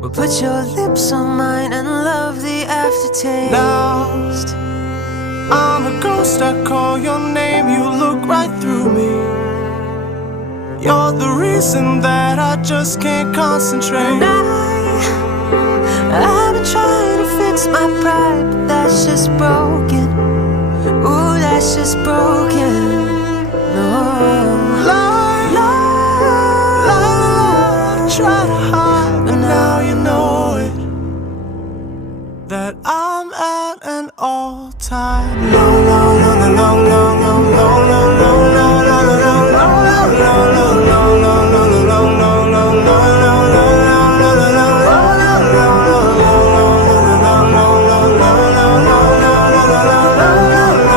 Well, put your lips on mine and love the aftertaste. Now I'm a ghost, I call your name, you look right through me. You're the reason that I just can't concentrate. I've been trying to fix my pride, but that's just broken. Ooh, that's just broken. No.